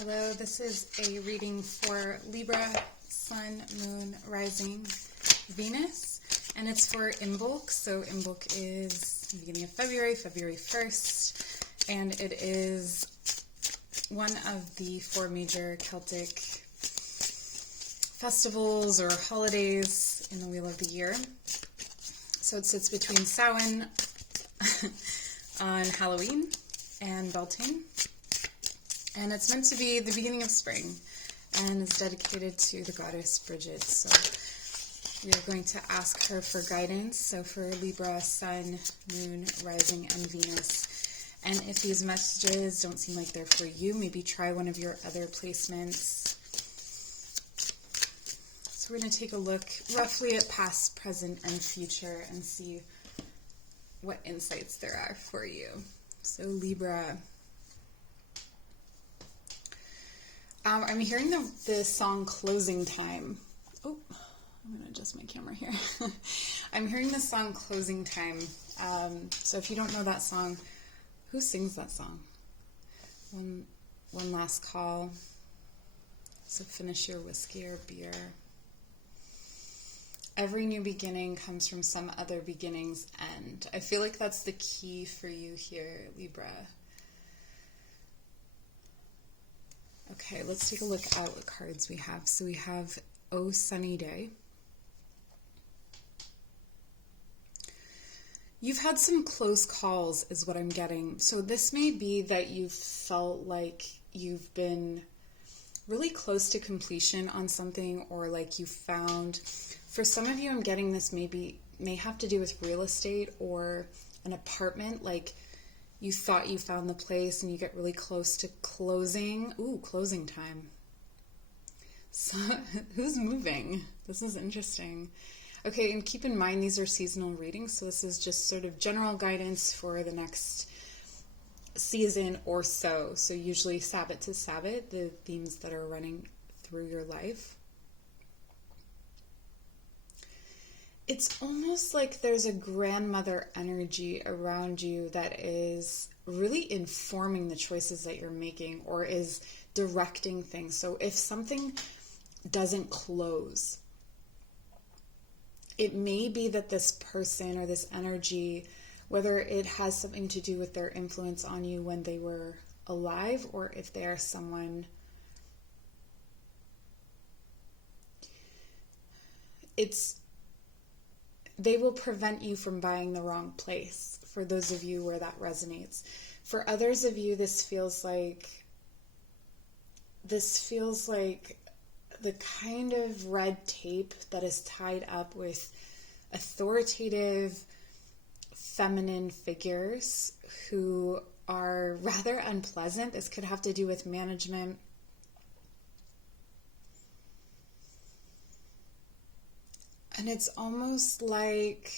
Hello, this is a reading for Libra, Sun, Moon, Rising, Venus, and it's for Imbolc. So Imbolc is the beginning of February, February 1st, and it is one of the 4 major Celtic festivals or holidays in the Wheel of the Year. So it sits between Samhain on Halloween and Beltane. And it's meant to be the beginning of spring and is dedicated to the goddess Bridget. So we are going to ask her for guidance. So for Libra, Sun, Moon, Rising, and Venus. And if these messages don't seem like they're for you, maybe try one of your other placements. So we're going to take a look roughly at past, present, and future and see what insights there are for you. So Libra. I'm hearing the song Closing Time. Oh, I'm going to adjust my camera here. I'm hearing the song Closing Time. So if you don't know that song, who sings that song? One last call. So finish your whiskey or beer. Every new beginning comes from some other beginning's end. I feel like that's the key for you here, Libra. Okay, let's take a look at what cards we have. So we have Oh Sunny Day. You've had some close calls is what I'm getting. So this may be that you felt like you've been really close to completion on something, or like you found, for some of you I'm getting this may have to do with real estate or an apartment, like you thought you found the place and you get really close to closing. Ooh, closing time. So who's moving? This is interesting. Okay, and keep in mind these are seasonal readings, so this is just sort of general guidance for the next season or so. So usually Sabbath to Sabbath, the themes that are running through your life. It's almost like there's a grandmother energy around you that is really informing the choices that you're making or is directing things. So if something doesn't close, it may be that this person or this energy, whether it has something to do with their influence on you when they were alive, or if they are someone, they will prevent you from buying the wrong place, for those of you where that resonates. For others of you, this feels like the kind of red tape that is tied up with authoritative feminine figures who are rather unpleasant. This could have to do with management. And it's almost like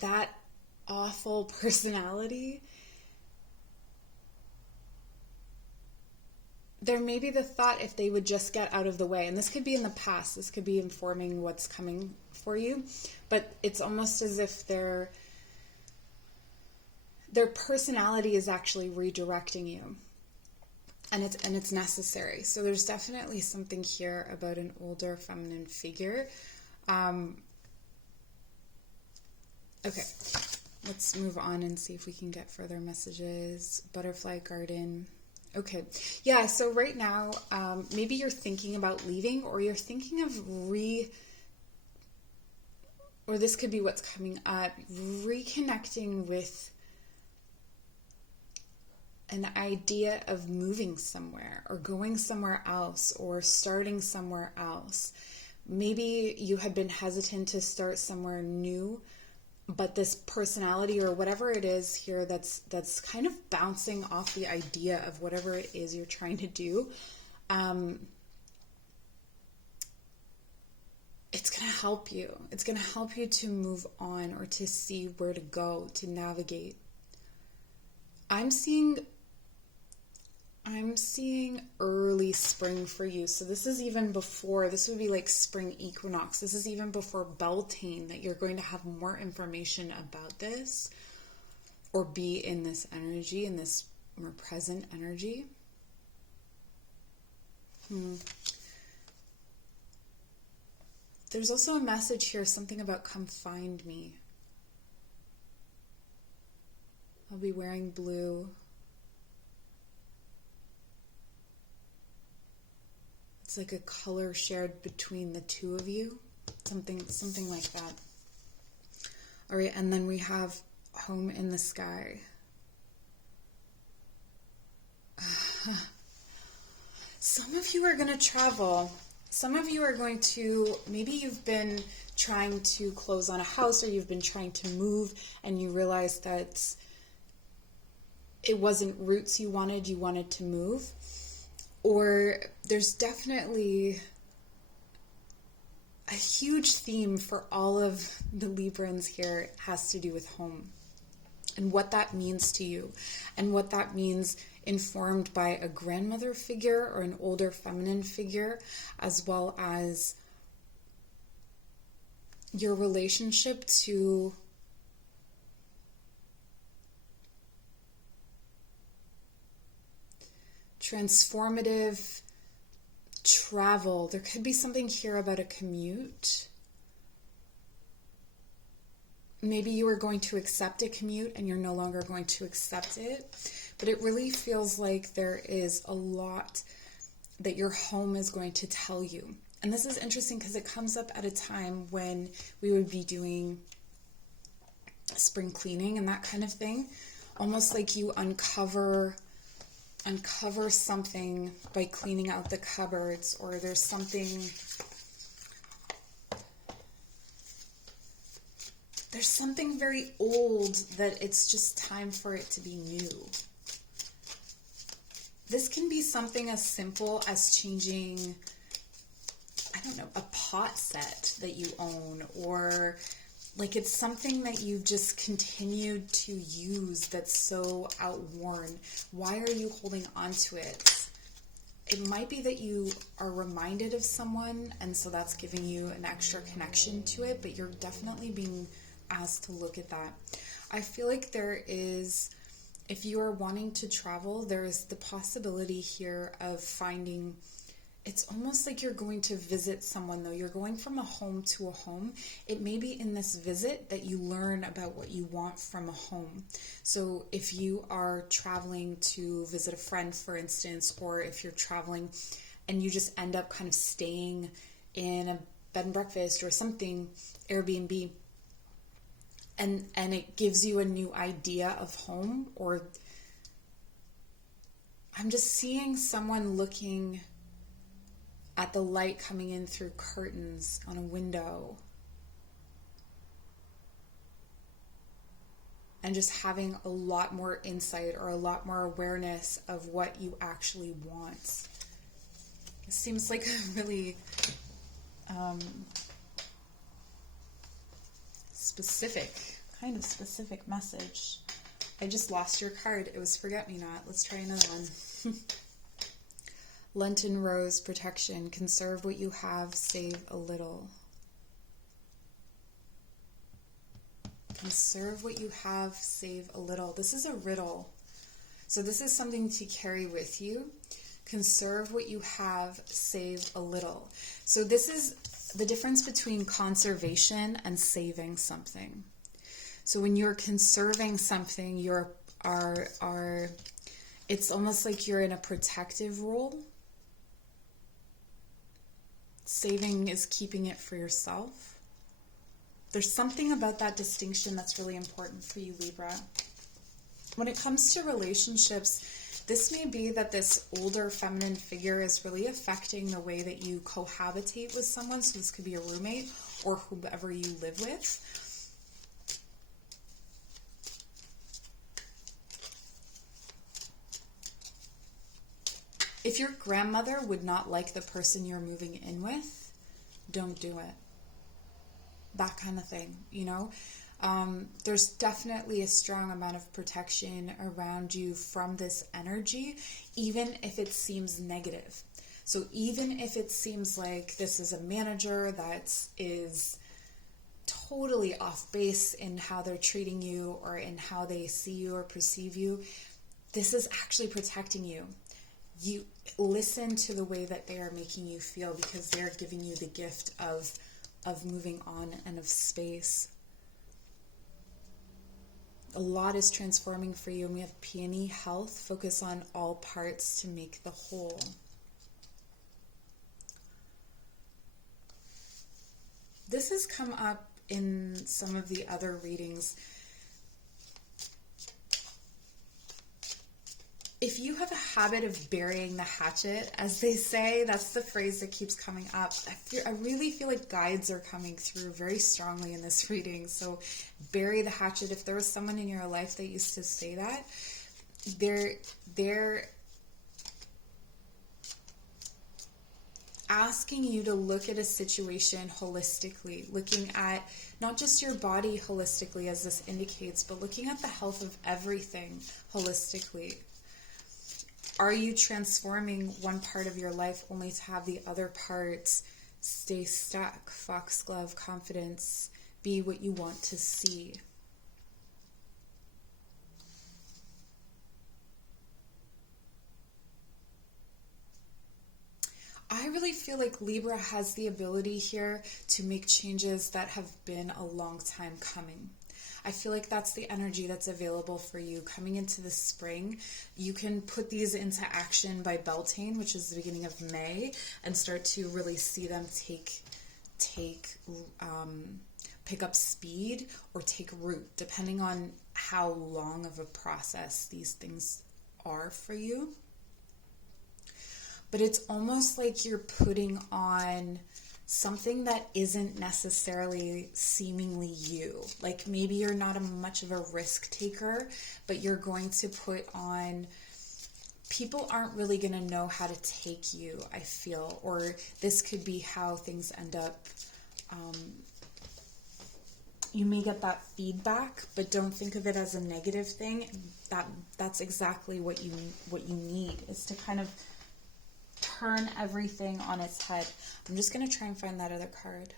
that awful personality. There may be the thought if they would just get out of the way, and this could be in the past, this could be informing what's coming for you, but it's almost as if their personality is actually redirecting you. And it's necessary. So there's definitely something here about an older feminine figure. Okay, let's move on and see if we can get further messages. Butterfly Garden. Okay, yeah, so right now, maybe you're thinking about leaving, or you're thinking of or this could be what's coming up, reconnecting with an idea of moving somewhere or going somewhere else or starting somewhere else. Maybe you had been hesitant to start somewhere new, but this personality or whatever it is here that's kind of bouncing off the idea of whatever it is you're trying to do, it's going to help you. It's going to help you to move on or to see where to go, to navigate. I'm seeing early spring for you. So this is even before, this would be like spring equinox. This is even before Beltane that you're going to have more information about this. or be in this energy, in this more present energy. There's also a message here, something about come find me. I'll be wearing blue. It's like a color shared between the two of you. Something like that. All right, and then we have home in the sky. Some of you are going to travel. Some of you are going to, maybe you've been trying to close on a house, or you've been trying to move and you realize that it wasn't roots you wanted to move. Or there's definitely a huge theme for all of the Librans here has to do with home and what that means to you, and what that means informed by a grandmother figure or an older feminine figure, as well as your relationship to transformative travel. There could be something here about a commute. Maybe you are going to accept a commute and you're no longer going to accept it. But it really feels like there is a lot that your home is going to tell you. And this is interesting because it comes up at a time when we would be doing spring cleaning and that kind of thing. Almost like you uncover something by cleaning out the cupboards, or there's something very old that it's just time for it to be new. This can be something as simple as changing, I don't know, a pot set that you own, or like it's something that you've just continued to use that's so outworn. Why are you holding on to it? It might be that you are reminded of someone, and so that's giving you an extra connection to it, but you're definitely being asked to look at that. I feel like there is, if you are wanting to travel, there is the possibility here of finding, it's almost like you're going to visit someone, though. You're going from a home to a home. It may be in this visit that you learn about what you want from a home. So if you are traveling to visit a friend, for instance, or if you're traveling and you just end up kind of staying in a bed and breakfast or something, Airbnb, and it gives you a new idea of home, or I'm just seeing someone looking at the light coming in through curtains on a window and just having a lot more insight or a lot more awareness of what you actually want. It seems like a really specific message. I just lost your card. It was Forget-Me-Not. Let's try another one. Lenten Rose, protection. Conserve what you have, save a little. Conserve what you have, save a little. This is a riddle. So this is something to carry with you. Conserve what you have, save a little. So this is the difference between conservation and saving something. So when you're conserving something, it's almost like you're in a protective role. Saving is keeping it for yourself. There's something about that distinction that's really important for you, Libra. When it comes to relationships, this may be that this older feminine figure is really affecting the way that you cohabitate with someone. So this could be a roommate or whoever you live with. If your grandmother would not like the person you're moving in with, don't do it. That kind of thing, you know? There's definitely a strong amount of protection around you from this energy, even if it seems negative. So even if it seems like this is a manager that is totally off base in how they're treating you or in how they see you or perceive you, this is actually protecting you. You listen to the way that they are making you feel, because they're giving you the gift of moving on and of space. A lot is transforming for you, and we have peony health. Focus on all parts to make the whole. This has come up in some of the other readings. If you have a habit of burying the hatchet, as they say, that's the phrase that keeps coming up. I really feel like guides are coming through very strongly in this reading. So bury the hatchet. If there was someone in your life that used to say that, they're asking you to look at a situation holistically, looking at not just your body holistically, as this indicates, but looking at the health of everything holistically. Are you transforming one part of your life only to have the other parts stay stuck? Foxglove, confidence, be what you want to see. I really feel like Libra has the ability here to make changes that have been a long time coming. I feel like that's the energy that's available for you coming into the spring. You can put these into action by Beltane, which is the beginning of May, and start to really see them pick up speed or take root, depending on how long of a process these things are for you. But it's almost like you're putting on something that isn't necessarily seemingly you. Like maybe you're not much of a risk taker, but you're going to put on, people aren't really going to know how to take you, I feel, or this could be how things end up. You may get that feedback, but don't think of it as a negative thing. That's exactly what you need, is to kind of turn everything on its head. I'm just going to try and find that other card.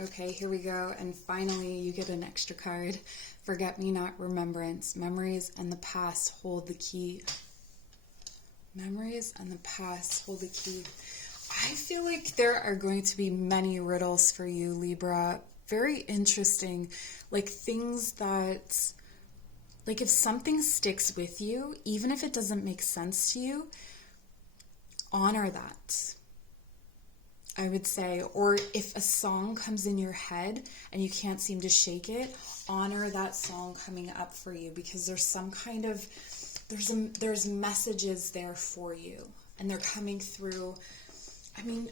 Okay, here we go. And finally, you get an extra card. Forget-me-not, remembrance. Memories and the past hold the key. Memories and the past hold the key. I feel like there are going to be many riddles for you, Libra. Very interesting. Like things that, like if something sticks with you, even if it doesn't make sense to you, honor that, I would say. Or if a song comes in your head and you can't seem to shake it, honor that song coming up for you, because there's some kind of, there's messages there for you, and they're coming through. I mean,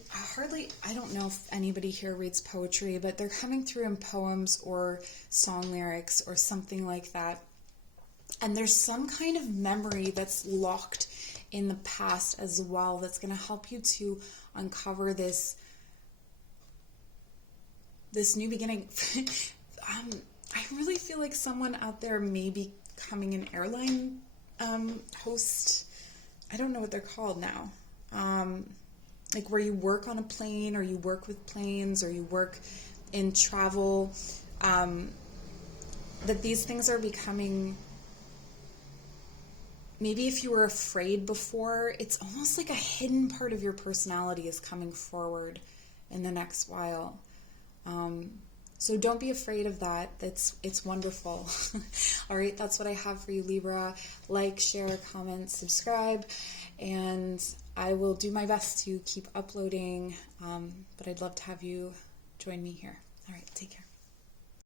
I don't know if anybody here reads poetry, but they're coming through in poems or song lyrics or something like that. And there's some kind of memory that's locked in the past as well that's going to help you to uncover this new beginning. I really feel like someone out there may be becoming an airline host. I don't know what they're called now. Like where you work on a plane, or you work with planes, or you work in travel. That these things are becoming. Maybe if you were afraid before, it's almost like a hidden part of your personality is coming forward in the next while. So don't be afraid of that. It's wonderful. All right, that's what I have for you, Libra. Like, share, comment, subscribe, and I will do my best to keep uploading, but I'd love to have you join me here. All right, take care.